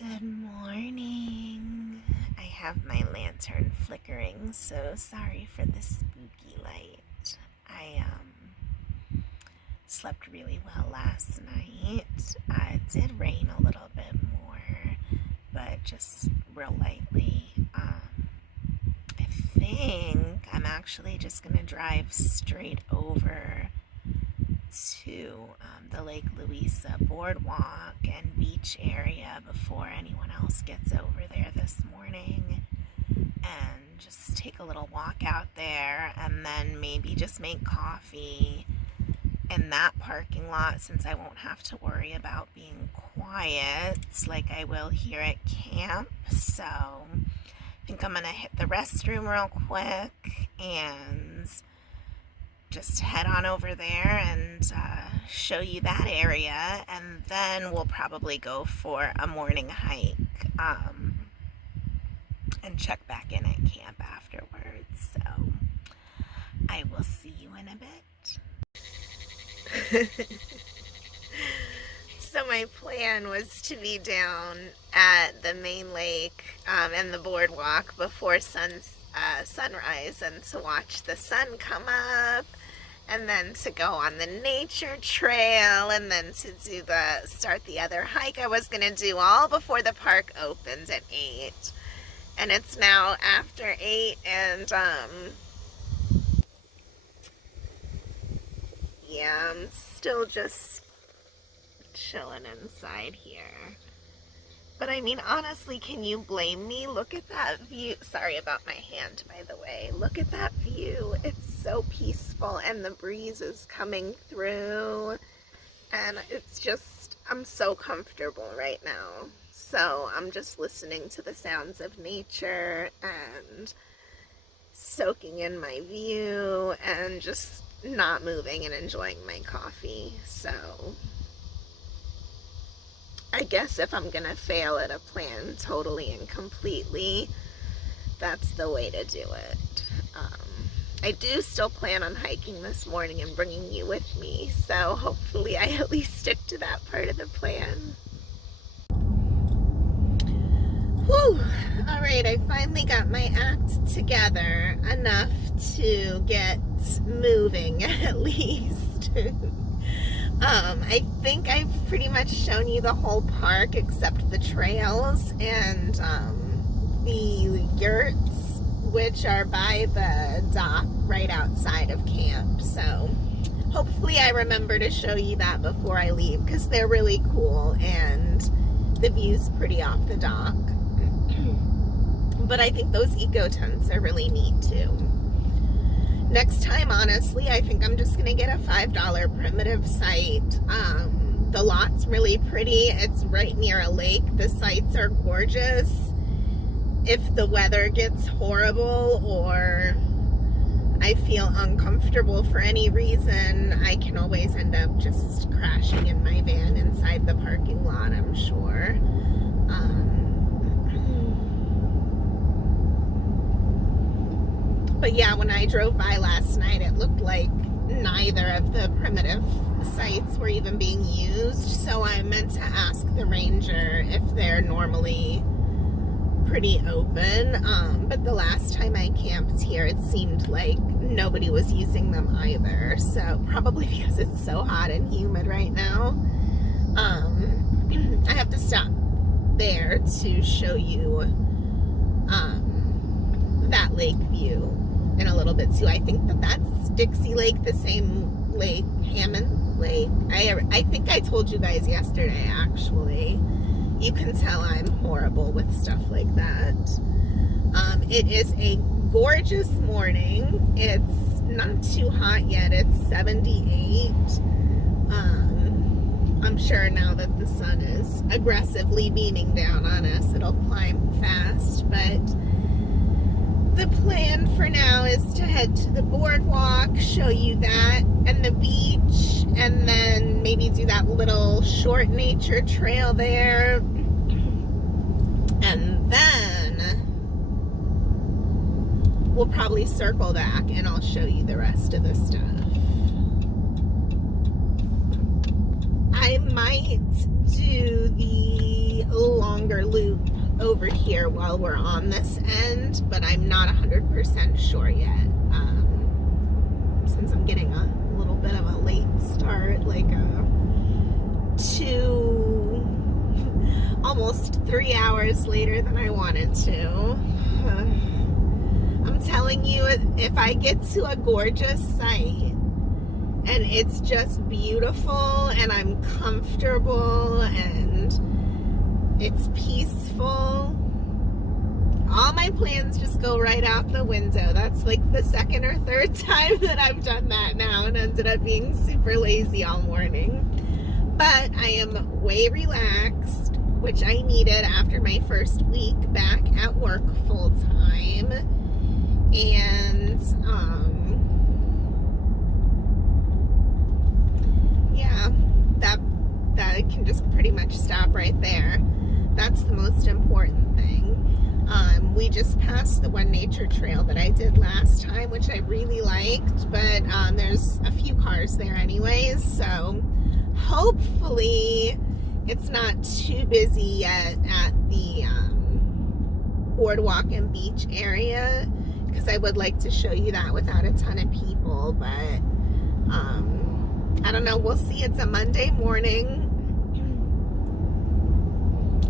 Good morning. I have my lantern flickering, so sorry for the spooky light. I slept really well last night. It did rain a little bit more, but just real lightly. I think I'm actually just gonna drive straight over to the Lake Louisa boardwalk and beach area before anyone else gets over there this morning, and just take a little walk out there, and then maybe just make coffee in that parking lot, since I won't have to worry about being quiet like I will here at camp. So I think I'm gonna hit the restroom real quick and just head on over there and show you that area, and then we'll probably go for a morning hike and check back in at camp afterwards. So I will see you in a bit. So my plan was to be down at the main lake and the boardwalk before sunrise, and to watch the sun come up, and then to go on the nature trail, and then to start the other hike I was going to do all before the park opened at 8. And it's now after 8, and yeah, I'm still just chilling inside here. But I mean, honestly, can you blame me? Look at that view. Sorry about my hand, by the way. Look at that view. It's so peaceful, and the breeze is coming through, and it's just, I'm so comfortable right now. So I'm just listening to the sounds of nature and soaking in my view and just not moving and enjoying my coffee. So I guess if I'm gonna fail at a plan totally and completely, that's the way to do it. I do still plan on hiking this morning and bringing you with me, so hopefully I at least stick to that part of the plan. Whew! Alright, I finally got my act together enough to get moving, at least. I think I've pretty much shown you the whole park except the trails and the yurts, which are by the dock right outside of camp. So hopefully I remember to show you that before I leave, because they're really cool and the view's pretty off the dock. But I think those eco tents are really neat too. Next time, honestly, I think I'm just gonna get a $5 primitive site. The lot's really pretty. It's right near a lake. The sites are gorgeous. If the weather gets horrible or I feel uncomfortable for any reason, I can always end up just crashing in my van inside the parking lot, I'm sure. But yeah, when I drove by last night, it looked like neither of the primitive sites were even being used. So I meant to ask the ranger if they're normally pretty open. But the last time I camped here, it seemed like nobody was using them either. So probably because it's so hot and humid right now. I have to stop there to show you that lake view in a little bit too. I think that's Dixie Lake, the same lake, Hammond Lake. I think I told you guys yesterday, actually. You can tell I'm horrible with stuff like that. It is a gorgeous morning. It's not too hot yet. It's 78. I'm sure now that the sun is aggressively beaming down on us, it'll climb fast, but the plan for now is to head to the boardwalk, show you that, and the beach, and then maybe do that little short nature trail there. And then we'll probably circle back and I'll show you the rest of the stuff. I might do the longer loop over here while we're on this end, but I'm not 100% sure yet. Since I'm getting a little bit of a late start, like almost 3 hours later than I wanted to. I'm telling you, if I get to a gorgeous site and it's just beautiful and I'm comfortable and it's peaceful, all my plans just go right out the window. That's like the second or third time that I've done that now and ended up being super lazy all morning. But I am way relaxed, which I needed after my first week back at work full time. And yeah, that I can just pretty much stop right there. That's the most important thing. We just passed the one nature trail that I did last time, which I really liked, but there's a few cars there anyways, so hopefully it's not too busy yet at the boardwalk and beach area, because I would like to show you that without a ton of people, but I don't know, we'll see. It's a Monday morning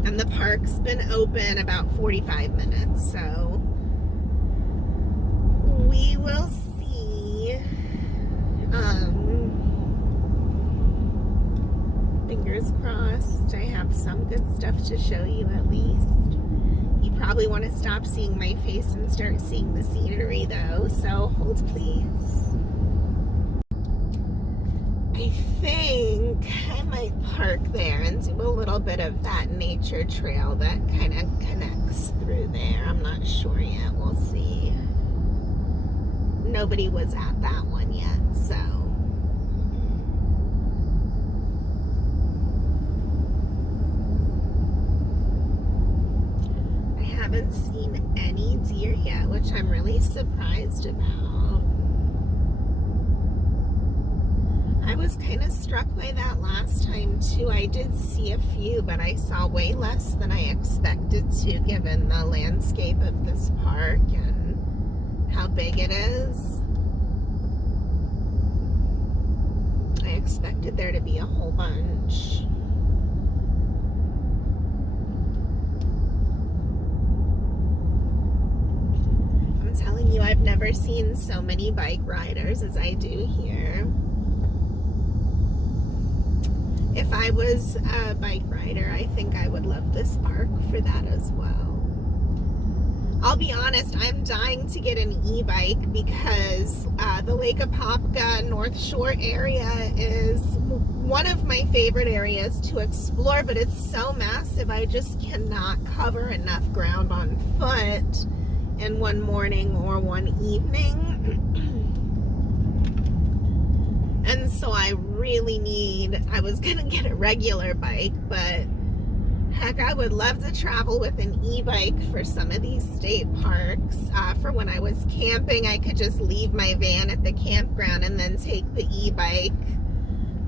and the park's been open about 45 minutes, so we will see. Fingers crossed I have some good stuff to show you at least. You probably want to stop seeing my face and start seeing the scenery though, so hold please. I think I might park there and do a little bit of that nature trail that kind of connects through there. I'm not sure yet. We'll see. Nobody was at that one yet, so. I haven't seen any deer yet, which I'm really surprised about. I was kind of struck by that last time too. I did see a few, but I saw way less than I expected to, given the landscape of this park and how big it is. I expected there to be a whole bunch. I'm telling you, I've never seen so many bike riders as I do here. If I was a bike rider, I think I would love this park for that as well. I'll be honest, I'm dying to get an e-bike because the Lake Apopka North Shore area is one of my favorite areas to explore, but it's so massive I just cannot cover enough ground on foot in one morning or one evening. And so I was gonna get a regular bike, but heck, I would love to travel with an e-bike for some of these state parks. For when I was camping, I could just leave my van at the campground and then take the e-bike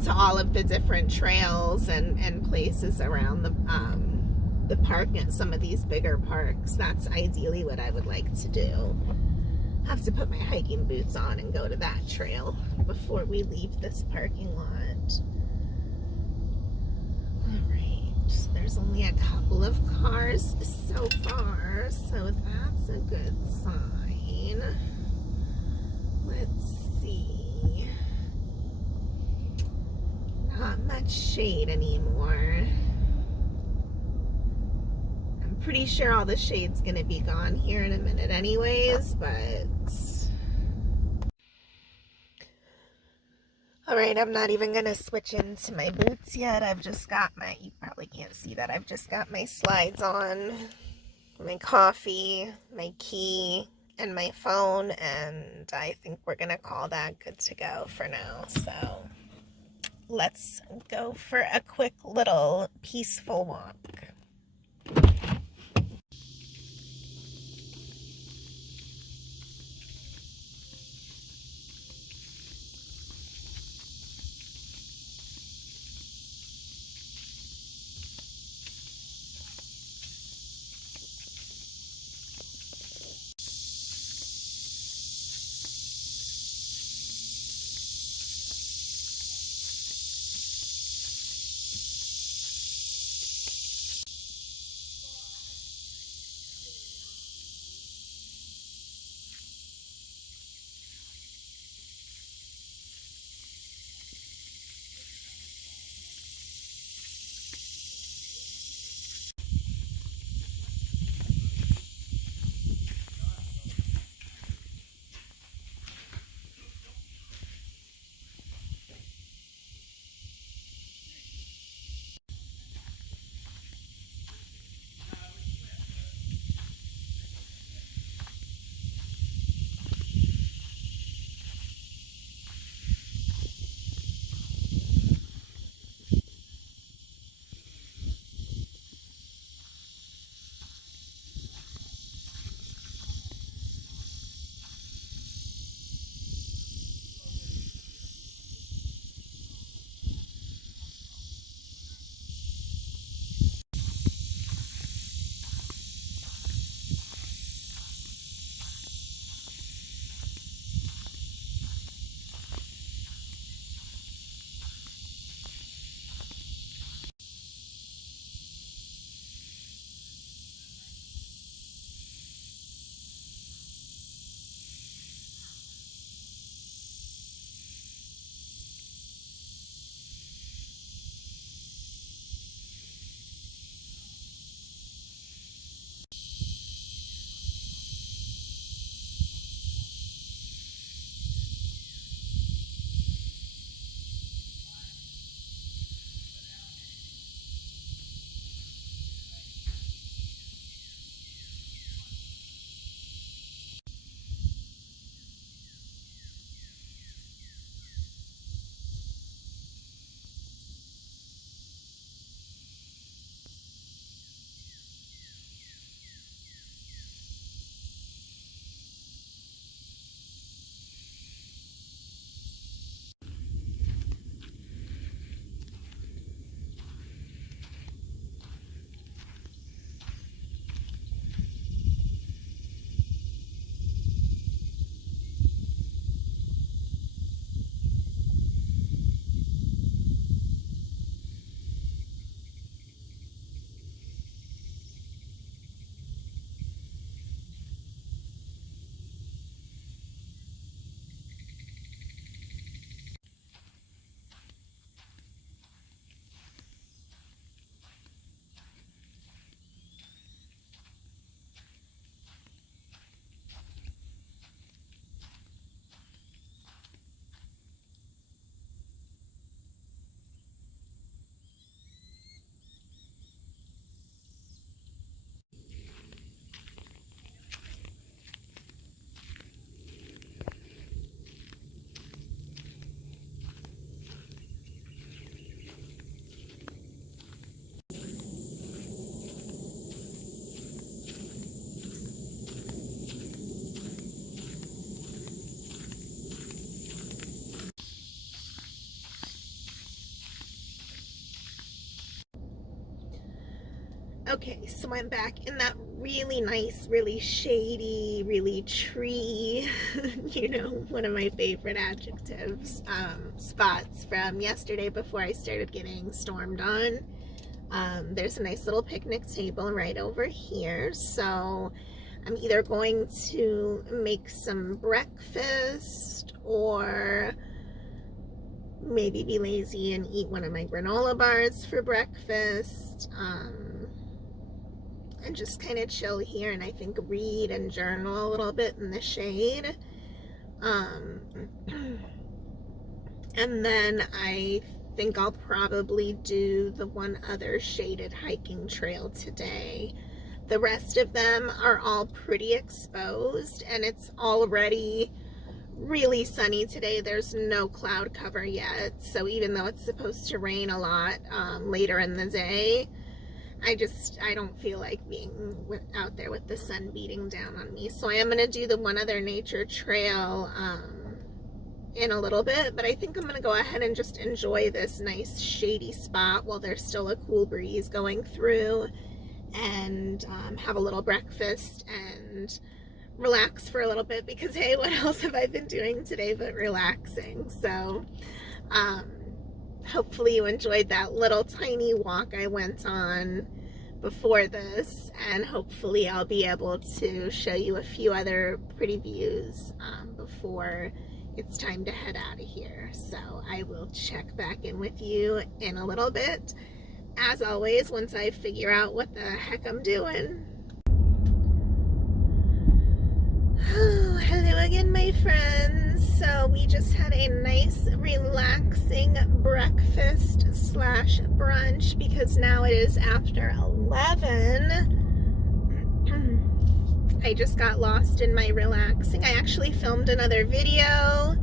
to all of the different trails and places around the park at some of these bigger parks. That's ideally what I would like to do. Have to put my hiking boots on and go to that trail before we leave this parking lot. Alright, there's only a couple of cars so far, so that's a good sign. Let's see. Not much shade anymore. Pretty sure all the shade's gonna be gone here in a minute anyways, but all right, I'm not even gonna switch into my boots yet. I've just got my, you probably can't see that, I've just got my slides on, my coffee, my key, and my phone, and I think we're gonna call that good to go for now. So let's go for a quick little peaceful walk. Okay, so I'm back in that really nice, really shady, really tree, you know, one of my favorite adjectives, spots from yesterday before I started getting stormed on. There's a nice little picnic table right over here, so I'm either going to make some breakfast or maybe be lazy and eat one of my granola bars for breakfast, and just kind of chill here and I think read and journal a little bit in the shade. And then I think I'll probably do the one other shaded hiking trail today. The rest of them are all pretty exposed, and it's already really sunny today. There's no cloud cover yet, so even though it's supposed to rain a lot later in the day, I don't feel like being out there with the sun beating down on me. So I am going to do the one other nature trail in a little bit, but I think I'm going to go ahead and just enjoy this nice shady spot while there's still a cool breeze going through, and have a little breakfast and relax for a little bit, because hey, what else have I been doing today but relaxing? So hopefully you enjoyed that little tiny walk I went on before this, and hopefully I'll be able to show you a few other pretty views before it's time to head out of here. So I will check back in with you in a little bit, as always, once I figure out what the heck I'm doing. Oh, hello again, my friends. So we just had a nice relaxing breakfast slash brunch, because now it is after 11. I just got lost in my relaxing. I actually filmed another video,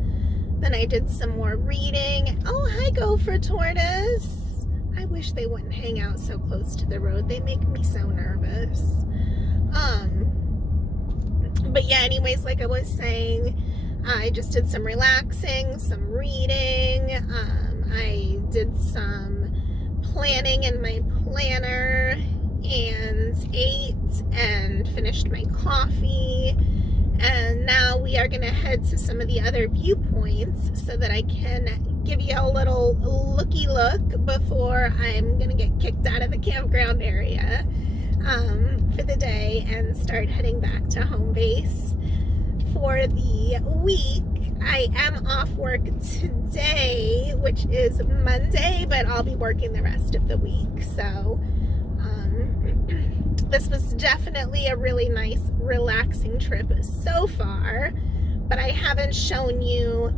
then I did some more reading. Oh, hi, Gopher Tortoise. I wish they wouldn't hang out so close to the road. They make me so nervous. But yeah, anyways, like I was saying, I just did some relaxing, some reading. I did some planning in my planner and ate and finished my coffee. And now we are going to head to some of the other viewpoints so that I can give you a little looky look before I'm going to get kicked out of the campground area for the day and start heading back to home base for the week. I am off work today, which is Monday, but I'll be working the rest of the week. So this was definitely a really nice, relaxing trip so far, but I haven't shown you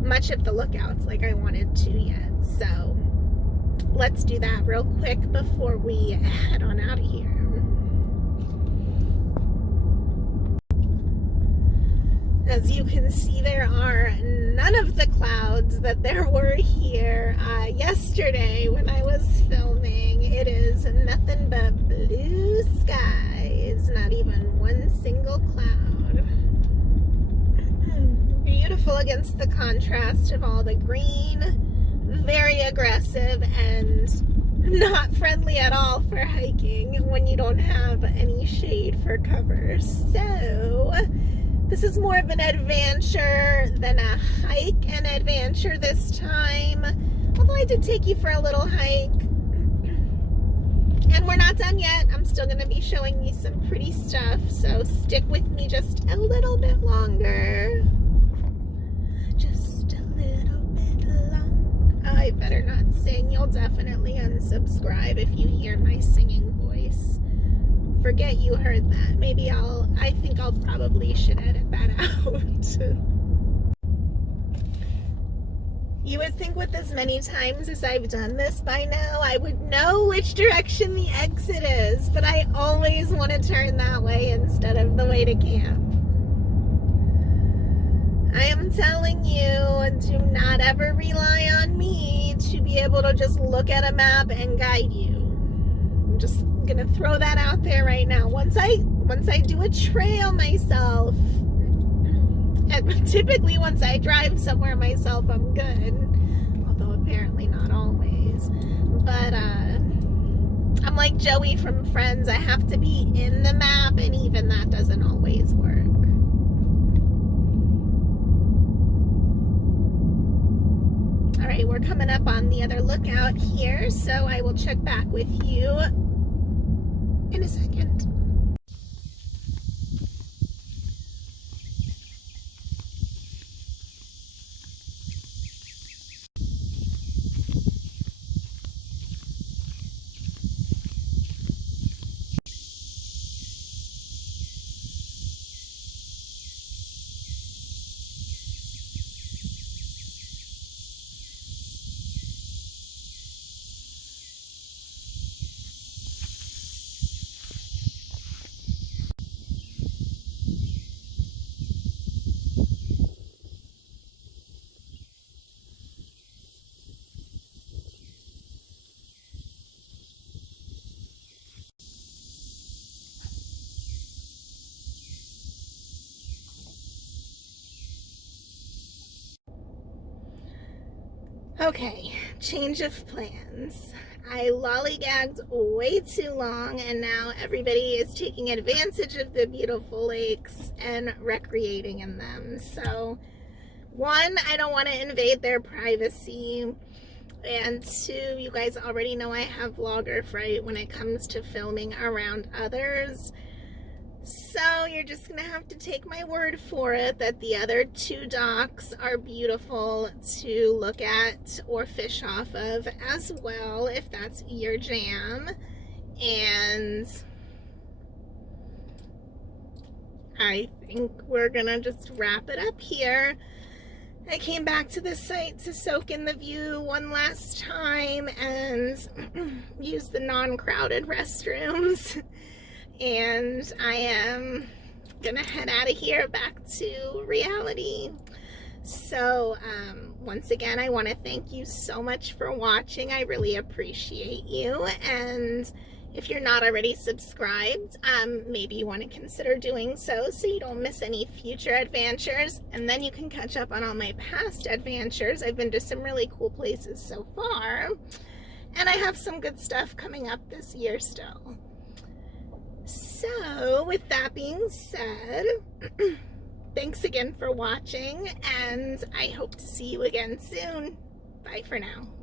much of the lookouts like I wanted to yet. So let's do that real quick before we head on out of here. As you can see, there are none of the clouds that there were here yesterday when I was filming. It is nothing but blue skies, not even one single cloud. Beautiful against the contrast of all the green, very aggressive and not friendly at all for hiking when you don't have any shade for cover. So this is more of an adventure than a hike. An adventure this time, although I did take you for a little hike. And we're not done yet. I'm still going to be showing you some pretty stuff, so stick with me just a little bit longer. Just a little bit longer. I better not sing. You'll definitely unsubscribe if you hear my singing voice. Forget you heard that. Maybe I think I'll probably should edit that out. You would think with as many times as I've done this by now, I would know which direction the exit is, but I always want to turn that way instead of the way to camp. I am telling you, do not ever rely on me to be able to just look at a map and guide you. I'm just gonna throw that out there right now. Once I do a trail myself, and typically once I drive somewhere myself, I'm good, although apparently not always. But I'm like Joey from Friends. I have to be in the map, and even that doesn't always work. All right, we're coming up on the other lookout here, so I will check back with you in a second. Okay, change of plans. I lollygagged way too long, and now everybody is taking advantage of the beautiful lakes and recreating in them. So, one, I don't want to invade their privacy. And two, you guys already know I have vlogger fright when it comes to filming around others. So you're just gonna have to take my word for it that the other two docks are beautiful to look at or fish off of as well, if that's your jam. And I think we're gonna just wrap it up here. I came back to this site to soak in the view one last time and use the non-crowded restrooms. And I am gonna head out of here back to reality. So once again, I want to thank you so much for watching. I really appreciate you. And if you're not already subscribed, maybe you want to consider doing so you don't miss any future adventures, and then you can catch up on all my past adventures. I've been to some really cool places so far, and I have some good stuff coming up this year still. So with that being said, thanks again for watching, and I hope to see you again soon. Bye for now.